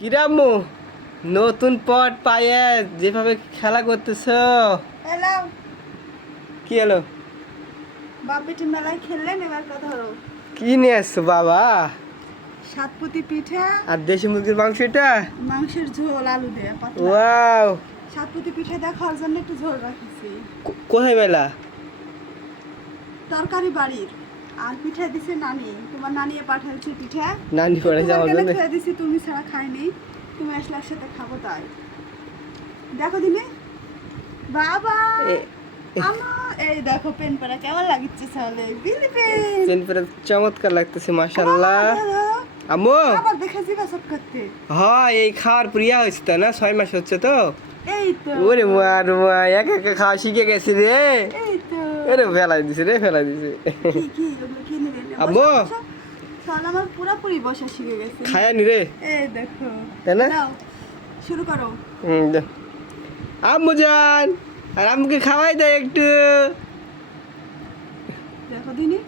কিরাম্মু নতুন পট পায়ে যেভাবে খেলা করতেছ। হ্যালো। কি হলো? বাপ বেটি মেলায় খেললেন? এবার কথা হলো কি নিয়ে আসছো বাবা? সাতপুতি পিঠা। আর দেশি মুরগির মাংস এটা? মাংসের ঝোল আলু দিয়ে ওয়াও। সাতপুতি পিঠা দেখার জন্য একটু ঝোল রাখিছি। কোথায় মেলা? তরকারি বাড়ির। আর পিঠা দিছে নানি। তোমার নানিয়ে পাঠাইছে পিঠা। নানি জন্য খেয়ে দিছি তুমি ছাড়া খাইনি তুমি আসলে একসাথে খাব তাই। দেখো দিনে। বাবা! এই দেখো পেন পরা কেমন লাগিচ্ছে চলে বিলি পেন। পেন পরে চমৎকার লাগতেছে মাশাল্লাহ আম্মু! আবার দেখেছি করতে। হ্যাঁ এই খাওয়ার প্রিয়া হয়েছে না? ছয় মাস হচ্ছে তো? এই তো। ওরে মার মা একা একা খাওয়া শিখে গেছি রে। এরে ফেলাই দিছে রে ফেলাই দিছে। কি কি কি নেবে আম্মু। চল আমার পুরোপুরি বসা শিখে গেছে। খায়া নি রে। এই দেখো। তাই না? শুরু করো। হুম, দে। আম্মু জান আর আম্মুকে খাওয়াই দেয় একটু। দেখো দিনি।